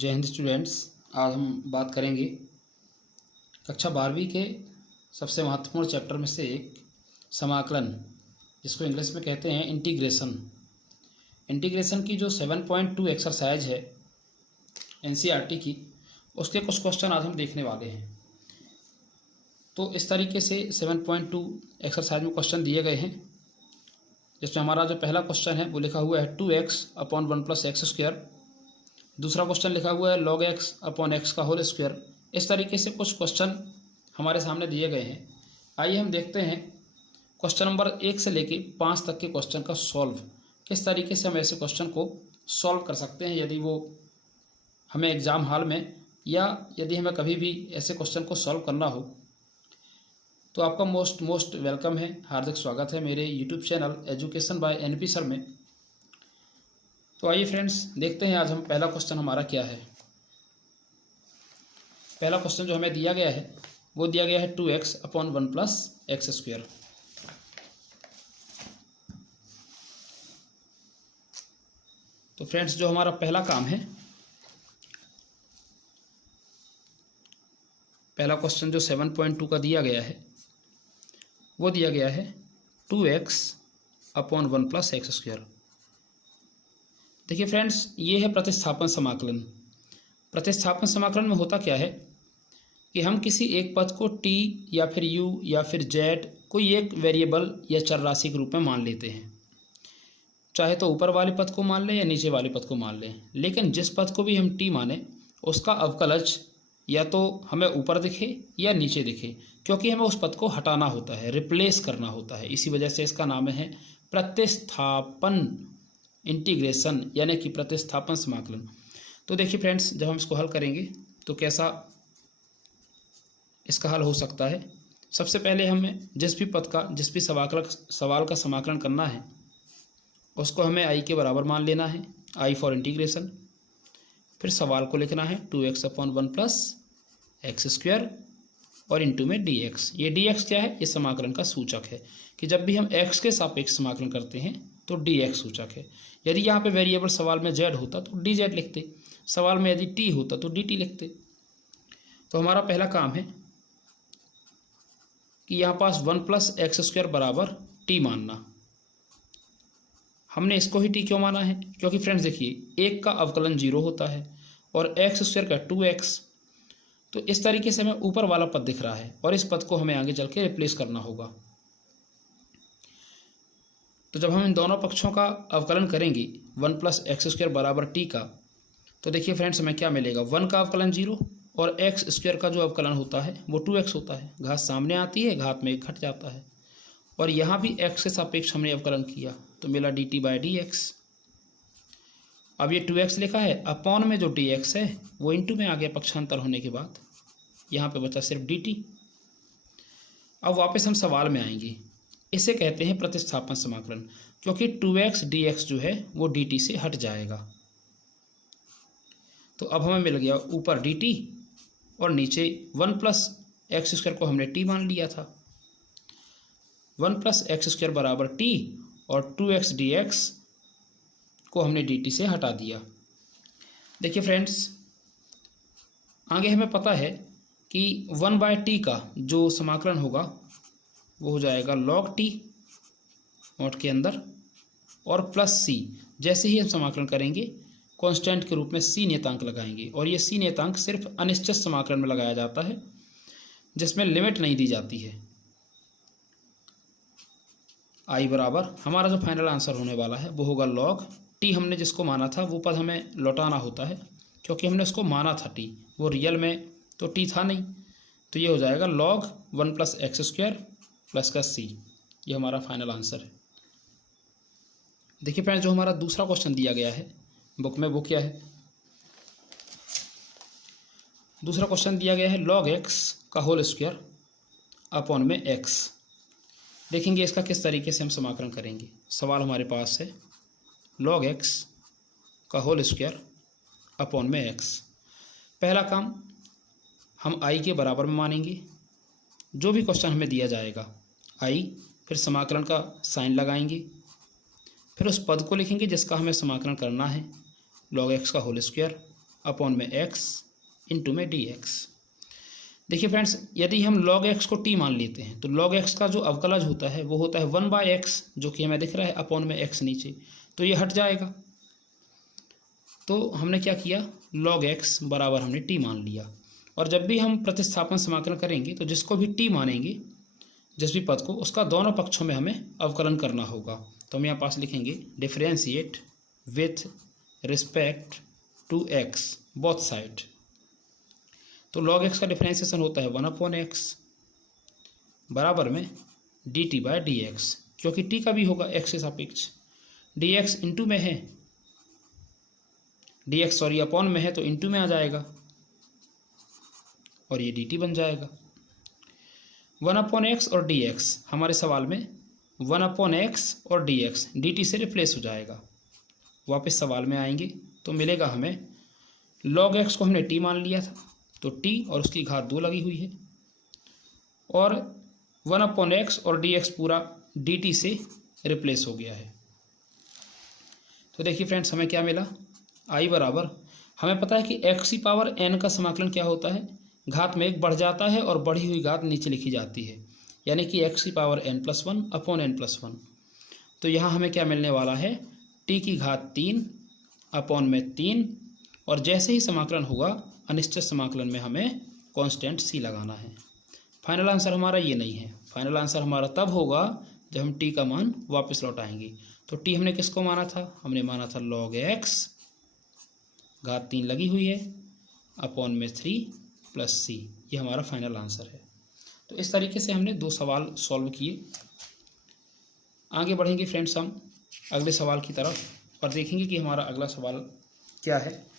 जय हिंद स्टूडेंट्स। आज हम बात करेंगे कक्षा 12वीं के सबसे महत्वपूर्ण चैप्टर में से एक समाकलन, जिसको इंग्लिश में कहते हैं इंटीग्रेशन। इंटीग्रेशन की जो 7.2 एक्सरसाइज है एनसीईआरटी की, उसके कुछ क्वेश्चन आज हम देखने वाले हैं। तो इस तरीके से 7.2 एक्सरसाइज में क्वेश्चन दिए गए हैं, जिसमें हमारा जो पहला क्वेश्चन है वो लिखा हुआ है 2x/1 + x²। दूसरा क्वेश्चन लिखा हुआ है log x/x का होल स्क्वायर। इस तरीके से कुछ क्वेश्चन हमारे सामने दिए गए हैं। आइए हम देखते हैं क्वेश्चन नंबर 1 से लेके 5 तक के क्वेश्चन का सॉल्व, किस तरीके से हम ऐसे क्वेश्चन को सॉल्व कर सकते हैं यदि वो हमें एग्ज़ाम हॉल में या यदि हमें कभी भी ऐसे क्वेश्चन को सॉल्व करना हो। तो आपका मोस्ट वेलकम है, हार्दिक स्वागत है मेरे YouTube channel education by NP sir में। तो आइए फ्रेंड्स, देखते हैं आज हम पहला क्वेश्चन हमारा क्या है। पहला क्वेश्चन जो हमें दिया गया है वो दिया गया है 2x/1 + x²। तो फ्रेंड्स, जो हमारा पहला काम है, पहला क्वेश्चन जो 7.2 का दिया गया है वो दिया गया है 2x/1 + x²। देखिए फ्रेंड्स, ये है प्रतिस्थापन समाकलन। प्रतिस्थापन समाकलन में होता क्या है कि हम किसी एक पद को t या फिर u या फिर z कोई एक वेरिएबल या चर राशि के रूप में मान लेते हैं। चाहे तो ऊपर वाले पद को मान लें या नीचे वाले पद को मान लें, लेकिन जिस पद को भी हम t माने उसका अवकलज या तो हमें ऊपर दिखे या नीचे दिखे, क्योंकि हमें उस पद को हटाना होता है, रिप्लेस करना होता है। इसी वजह से इसका नाम है प्रतिस्थापन इंटीग्रेशन, यानी कि प्रतिस्थापन समाकलन। तो देखिए फ्रेंड्स, जब हम इसको हल करेंगे तो कैसा इसका हल हो सकता है। सबसे पहले हमें जिस भी पद का, जिस भी सवाल का समाकलन करना है उसको हमें i के बराबर मान लेना है, i फॉर इंटीग्रेशन। फिर सवाल को लिखना है 2x/1 + x² और इंटू में dx। ये dx क्या है? ये समाकलन का सूचक है कि जब भी हम x के सापेक्ष समाकलन करते हैं तो dx सूचक है। यदि यहाँ पे वेरिएबल सवाल में z होता तो dz लिखते, सवाल में यदि t होता तो dt लिखते। तो हमारा पहला काम है कि यहाँ पास 1 + x² बराबर t मानना। हमने इसको ही t क्यों माना है? क्योंकि फ्रेंड्स देखिए, एक का अवकलन 0 होता है और x² का 2x। तो इस तरीके से हमें ऊपर वाला पद दिख रहा है और इस पद को हमें आगे चल के रिप्लेस करना होगा। तो जब हम इन दोनों पक्षों का अवकलन करेंगे 1 + x² बराबर t का, तो देखिए फ्रेंड्स, हमें क्या मिलेगा? 1 का अवकलन 0 और x² का जो अवकलन होता है वो 2x होता है। घात सामने आती है, घात में 1 घट जाता है। और यहाँ भी x के सापेक्ष हमने अवकलन किया तो मिला dt/dx। अब ये 2x लिखा है, अपॉन में जो dx है वो इंटू में आ गया पक्षांतर होने के बाद, यहाँ पे बचा सिर्फ dt। अब वापस हम सवाल में आएंगे। इसे कहते हैं प्रतिस्थापन समाकलन, क्योंकि 2x dx जो है वो dt से हट जाएगा। तो अब हमें मिल गया ऊपर dt और नीचे 1 + x² को हमने t मान लिया था। 1 + x² बराबर t और 2x dx को हमने dt से हटा दिया। देखिए फ्रेंड्स, आगे हमें पता है कि 1/t का जो समाकलन होगा वो हो जाएगा log t नोट के अंदर और प्लस c। जैसे ही हम समाकलन करेंगे कांस्टेंट के रूप में c नियतांक लगाएंगे, और ये c नियतांक सिर्फ अनिश्चित समाकलन में लगाया जाता है जिसमें लिमिट नहीं दी जाती है। i बराबर हमारा जो फाइनल आंसर होने वाला है वो होगा log t। हमने जिसको माना था वो पद हमें लौटाना होता है, क्योंकि हमने उसको माना था t, वो रियल में तो t था नहीं। तो ये हो जाएगा log 1 + x² प्लस का c। ये हमारा फाइनल आंसर है। देखिए फ्रेंड्स, जो हमारा दूसरा क्वेश्चन दिया गया है बुक में, वो क्या है? दूसरा क्वेश्चन दिया गया है log x का होल स्क्वायर अपॉन में x। देखेंगे इसका किस तरीके से हम समाकलन करेंगे। सवाल हमारे पास है log x का होल स्क्वायर अपॉन में x। पहला काम हम i के बराबर में मानेंगे। जो भी क्वेश्चन हमें दिया जाएगा i, फिर समाकलन का साइन लगाएंगे, फिर उस पद को लिखेंगे जिसका हमें समाकलन करना है, log x का होल स्क्वायर अपॉन में x इंटू में dx। देखिए फ्रेंड्स, यदि हम log x को t मान लेते हैं तो log x का जो अवकलज होता है वो होता है 1/x, जो कि हमें दिख रहा है अपॉन में x नीचे, तो ये हट जाएगा। तो हमने क्या किया, log x बराबर हमने t मान लिया। और जब भी हम प्रतिस्थापन समाकलन करेंगे तो जिसको भी t मानेंगे, जिस भी पद को, उसका दोनों पक्षों में हमें अवकलन करना होगा। तो हम यहाँ पास लिखेंगे differentiate with respect to x both side. तो log x का डिफरेंशिएशन होता है 1/x बराबर में dt/dx, क्योंकि t का भी होगा x के सापेक्ष, dx इंटू में है, अपॉन में है तो इंटू में आ जाएगा और ये dt बन जाएगा। 1/x और dx, हमारे सवाल में 1/x और dx dt से रिप्लेस हो जाएगा। वापस सवाल में आएंगे तो मिलेगा हमें, log x को हमने t मान लिया था तो t और उसकी घात 2 लगी हुई है, और 1/x और dx पूरा dt से रिप्लेस हो गया है। तो देखिए फ्रेंड्स, हमें क्या मिला, i बराबर, हमें पता है कि x⁴n का समाकलन क्या होता है, घात में एक बढ़ जाता है और बढ़ी हुई घात नीचे लिखी जाती है, यानी कि x⁴n+1 अपॉन n+1। तो यहाँ हमें क्या मिलने वाला है, t की घात 3 अपॉन में 3, और जैसे ही समाकलन हुआ अनिश्चित समाकलन में हमें कांस्टेंट c लगाना है। फाइनल आंसर हमारा ये नहीं है, फाइनल आंसर हमारा तब होगा जब हम t का मान वापस लौटाएंगे। तो t हमने किसको माना था, हमने माना था log x, घात 3 लगी हुई है, अपॉन में 3 प्लस c, ये हमारा फाइनल आंसर है। तो इस तरीके से हमने 2 सवाल सॉल्व किए। आगे बढ़ेंगे फ्रेंड्स हम अगले सवाल की तरफ और देखेंगे कि हमारा अगला सवाल क्या है।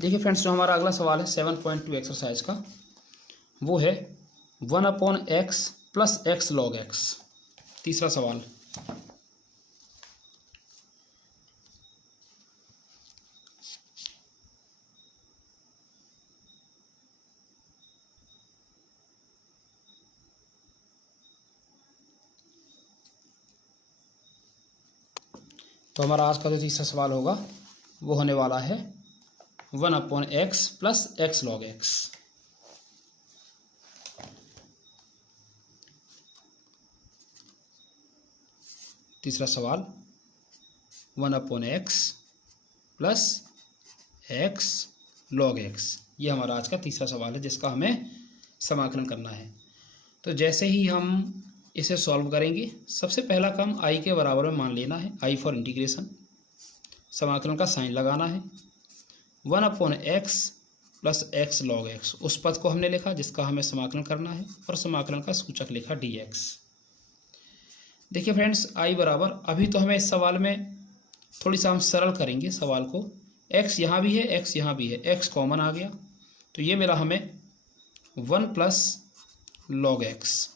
देखिए फ्रेंड्स, जो हमारा अगला सवाल है 7.2 एक्सरसाइज का, वो है 1/x plus x log x। तीसरा सवाल, तो हमारा आज का जो तीसरा सवाल होगा वो होने वाला है 1/x plus x log x। तीसरा सवाल 1/x plus x log x, ये हमारा आज का तीसरा सवाल है जिसका हमें समाकलन करना है। तो जैसे ही हम इसे सॉल्व करेंगे, सबसे पहला काम i के बराबर में मान लेना है, i फॉर इंटीग्रेशन, समाकलन का साइन लगाना है। 1/x plus x log x, उस पद को हमने लिखा जिसका हमें समाकलन करना है, और समाकलन का सूचक लिखा dx। देखिए फ्रेंड्स, i बराबर, अभी तो हमें इस सवाल में थोड़ी सा हम सरल करेंगे सवाल को, x यहाँ भी है, x यहाँ भी है, x कॉमन आ गया, तो ये मिला हमें 1 प्लस log x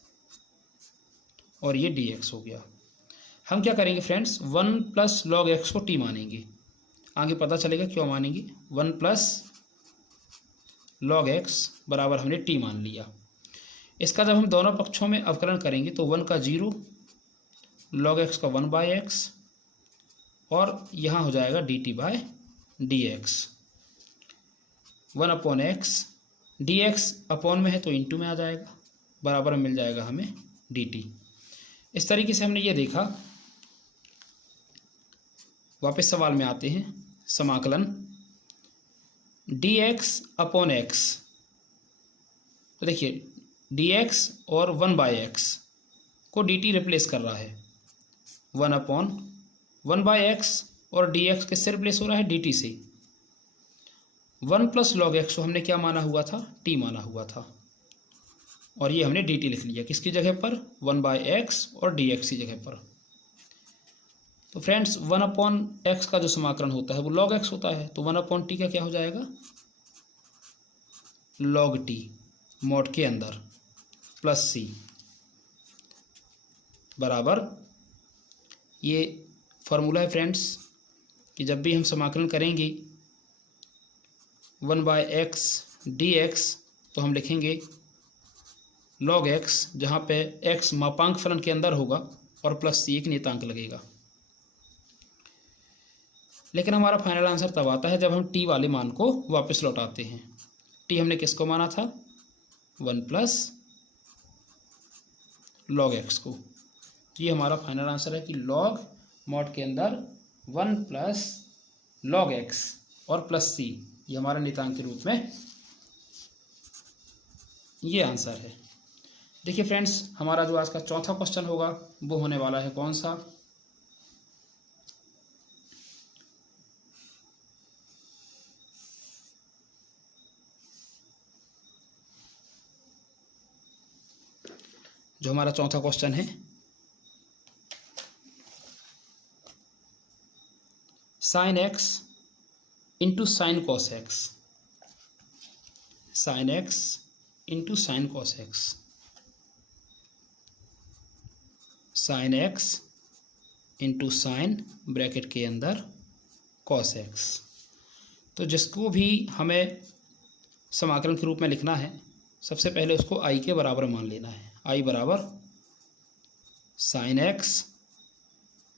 और ये dx हो गया। हम क्या करेंगे फ्रेंड्स, 1 प्लस log x को t मानेंगे, आगे पता चलेगा क्यों मानेंगे। 1 प्लस log x बराबर हमने t मान लिया। इसका जब हम दोनों पक्षों में अवकलन करेंगे तो 1 का 0, log x का 1/x, और यहाँ हो जाएगा dt/dx। 1/x, dx अपॉन में है तो इंटू में आ जाएगा, बराबर मिल जाएगा हमें dt। इस तरीके से हमने ये देखा। वापस सवाल में आते हैं, समाकलन dx अपॉन x, तो देखिए dx और 1/x को dt रिप्लेस कर रहा है, 1/1/x और dx किससे रिप्लेस हो रहा है, dt से। 1 प्लस log x को हमने क्या माना हुआ था, t माना हुआ था, और ये हमने dt लिख लिया, किसकी जगह पर, 1/x और dx की जगह पर। तो फ्रेंड्स 1/x का जो समाकलन होता है वो log x होता है, तो 1/t का क्या हो जाएगा, log t मोड के अंदर प्लस c बराबर, ये फॉर्मूला है फ्रेंड्स कि जब भी हम समाकलन करेंगे 1/x dx तो हम लिखेंगे log x, जहाँ पे x मापांक फलन के अंदर होगा और प्लस c एक नियतांक लगेगा। लेकिन हमारा फाइनल आंसर तब आता है जब हम t वाले मान को वापस लौटाते हैं। t हमने किसको माना था? 1 प्लस log x को। तो ये हमारा फाइनल आंसर है कि log मॉड के अंदर 1 प्लस log x और प्लस c, ये हमारा नियतांक के रूप में ये आंसर है। देखिए फ्रेंड्स, हमारा जो आज का चौथा क्वेश्चन होगा वो होने वाला है कौन सा? जो हमारा चौथा क्वेश्चन है, sine x into sine cos x, sine x into sine cos x, sine x into sine bracket के अंदर कॉस एक्स। तो जिसको भी हमें समाकलन के रूप में लिखना है, सबसे पहले उसको आई के बराबर मान लेना है। आई बराबर sine x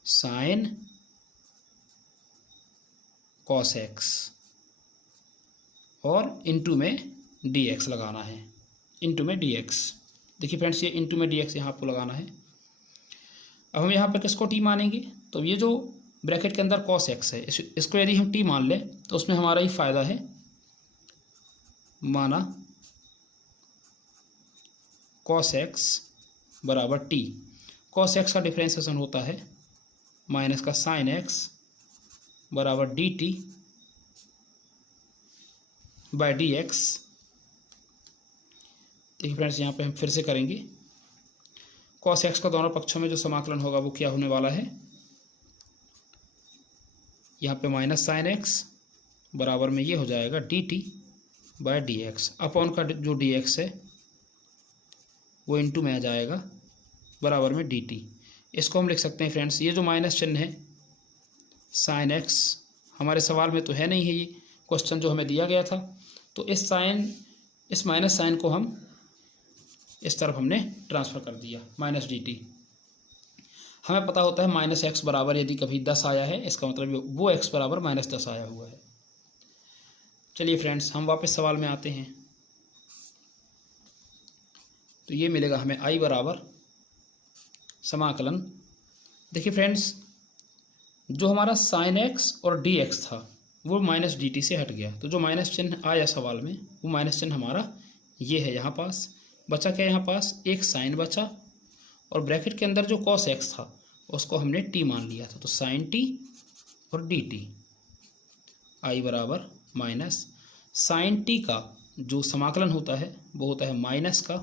sine cos x और इंटू में डी एक्स लगाना है, इंटू में डी एक्स। देखिए फ्रेंड्स, ये इंटू में डी एक्स यहाँ आपको लगाना है। अब हम यहाँ पर किसको टी मानेंगे? तो ये जो ब्रैकेट के अंदर कॉस एक्स है, इसको यदि हम टी मान लें तो उसमें हमारा ही फायदा है। माना कॉस एक्स बराबर टी। कॉस एक्स का डिफ्रेंसिएशन होता है माइनस का साइन एक्स बराबर D T by D x. देखिए फ्रेंड्स, यहाँ पे हम फिर से करेंगे। कॉस एक्स का दोनों पक्षों में जो समाकलन होगा वो क्या होने वाला है? यहाँ पे माइनस साइन एक्स बराबर में ये हो जाएगा D T by D x. Upon का जो डी एक्स है वो इंटू में आ जाएगा बराबर में डी टी। इसको हम लिख सकते हैं फ्रेंड्स, ये जो माइनस चिन्ह है साइन एक्स हमारे सवाल में तो है नहीं है, ये क्वेश्चन जो हमें दिया गया था। तो इस माइनस साइन को हम इस तरफ हमने ट्रांसफ़र कर दिया, माइनस डी टी। हमें पता होता है माइनस एक्स बराबर यदि कभी 10 आया है, इसका मतलब वो एक्स बराबर माइनस 10 आया हुआ है। चलिए फ्रेंड्स, हम वापस सवाल में आते हैं। तो ये मिलेगा हमें आई बराबर समाकलन। देखिए फ्रेंड्स, जो हमारा साइन एक्स और डी एक्स था वो माइनस डी टी से हट गया। तो जो माइनस चिन्ह आया सवाल में वो माइनस चिन्ह हमारा ये है। यहाँ पास बचा क्या? यहाँ पास एक साइन बचा और ब्रैकेट के अंदर जो कॉस एक्स था उसको हमने टी मान लिया था। तो साइन टी और डी टी। आई बराबर माइनस साइन टी का जो समाकलन होता है वो होता है माइनस का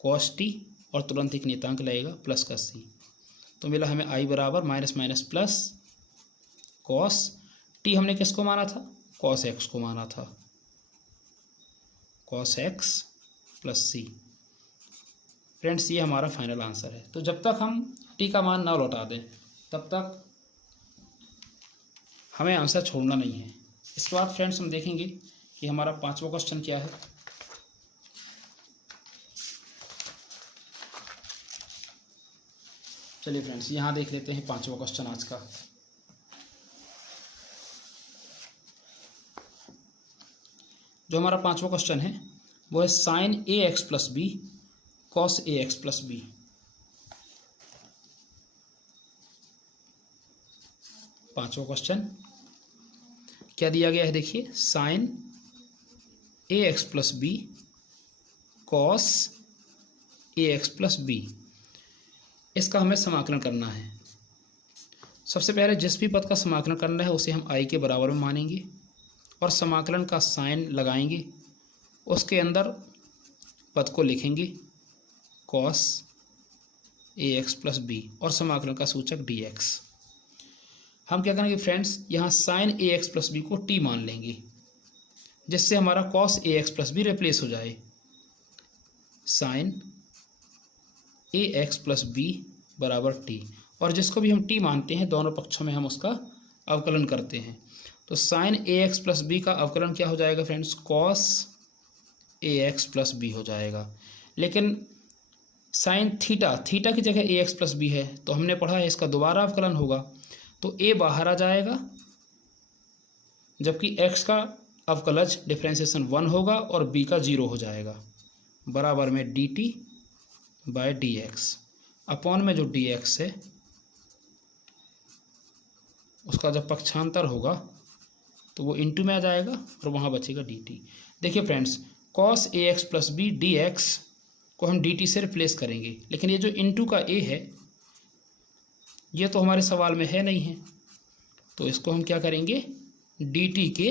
कॉस टी और तुरंत एक नियतांक लगेगा प्लस का सी। तो मिला हमें आई बराबर minus minus plus cos T. हमने किसको माना था? कॉस एक्स को माना था। कॉस एक्स प्लस सी। फ्रेंड्स, ये हमारा फाइनल आंसर है। तो जब तक हम टी का मान ना लौटा दें तब तक हमें आंसर छोड़ना नहीं है। इसके बाद फ्रेंड्स हम देखेंगे कि हमारा पांचवा क्वेश्चन क्या है। चलिए फ्रेंड्स, यहाँ देख लेते हैं पांचवा क्वेश्चन आज का। जो हमारा पांचवा क्वेश्चन है वो है sign a x plus B cos A x plus B. पांचवा क्वेश्चन क्या दिया गया है? देखिए, sign a x plus B cos A x plus B. इसका हमें समाकलन करना है। सबसे पहले जिस भी पद का समाकलन करना है उसे हम आई के बराबर में मानेंगे और समाकलन का साइन लगाएंगे। उसके अंदर पद को लिखेंगे cos A x plus B और समाकलन का सूचक डी एक्स। हम क्या करेंगे फ्रेंड्स, यहाँ sign a x plus B को टी मान लेंगे, जिससे हमारा cos A x plus be replace हो जाए। Sign a x plus B बराबर टी, और जिसको भी हम टी मानते हैं दोनों पक्षों में हम उसका अवकलन करते हैं। तो sine a x plus b का अवकलन क्या हो जाएगा friends? Cos ax plus b हो जाएगा। लेकिन साइन थीटा, थीटा की जगह ax प्लस बी है, तो हमने पढ़ा है इसका दोबारा अवकलन होगा, तो a बाहर आ जाएगा, जबकि x का अवकलज डिफ्रेंसिएशन 1 होगा और b का 0 हो जाएगा, बराबर में dt बाय dx। अपॉन में जो dx है उसका जब पक्षांतर होगा तो वो इंटू में आ जाएगा और वहाँ बचेगा dt। देखिए friends, cos ax plus b dx को हम dt से रिप्लेस करेंगे, लेकिन ये जो इंटू का a है ये तो हमारे सवाल में है नहीं है, तो इसको हम क्या करेंगे, dt के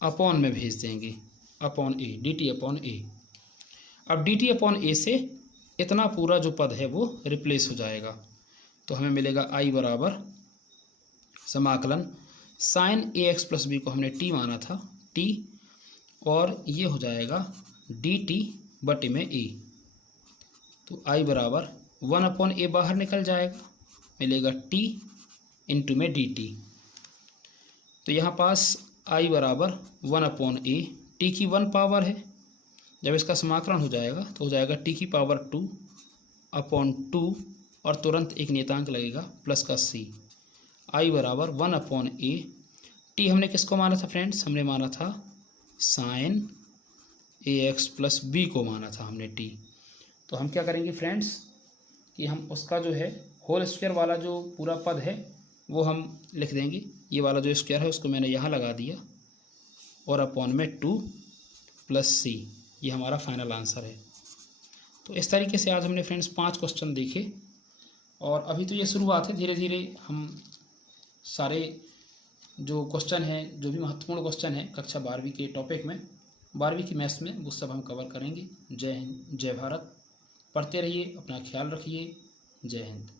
अपॉन में भेज देंगे, upon a, dt upon a। अब dt अपॉन a से इतना पूरा जो पद है वो रिप्लेस हो जाएगा, तो हमें मिलेगा i बराबर समाकलन साइन ax प्लस बी को हमने t माना था, t, और ये हो जाएगा dt बटे में a। तो i बराबर 1 अपॉन a बाहर निकल जाएगा, मिलेगा t इंटू में dt। तो यहाँ पास i बराबर 1 अपॉन a, t की 1 पावर है, जब इसका समाकलन हो जाएगा तो हो जाएगा t की पावर 2 अपॉन 2 और तुरंत एक नियतांक लगेगा प्लस का c। i बराबर 1 अपॉन a, t हमने किसको माना था फ्रेंड्स, हमने माना था साइन ax प्लस बी को माना था हमने t। तो हम क्या करेंगे फ्रेंड्स कि हम उसका जो है होल स्क्वायर वाला जो पूरा पद है वो हम लिख देंगे, ये वाला जो स्क्वायर है उसको मैंने यहाँ लगा दिया और अपॉन में 2 प्लस सी, ये हमारा फाइनल आंसर है। तो इस तरीके से आज हमने फ्रेंड्स 5 क्वेश्चन देखे, और अभी तो ये शुरुआत है, धीरे धीरे हम सारे जो क्वेश्चन हैं, जो भी महत्वपूर्ण क्वेश्चन हैं कक्षा 12वीं के टॉपिक में, 12वीं की मैथ्स में, वो सब हम कवर करेंगे। जय हिंद, जय भारत। पढ़ते रहिए, अपना ख्याल रखिए। जय हिंद।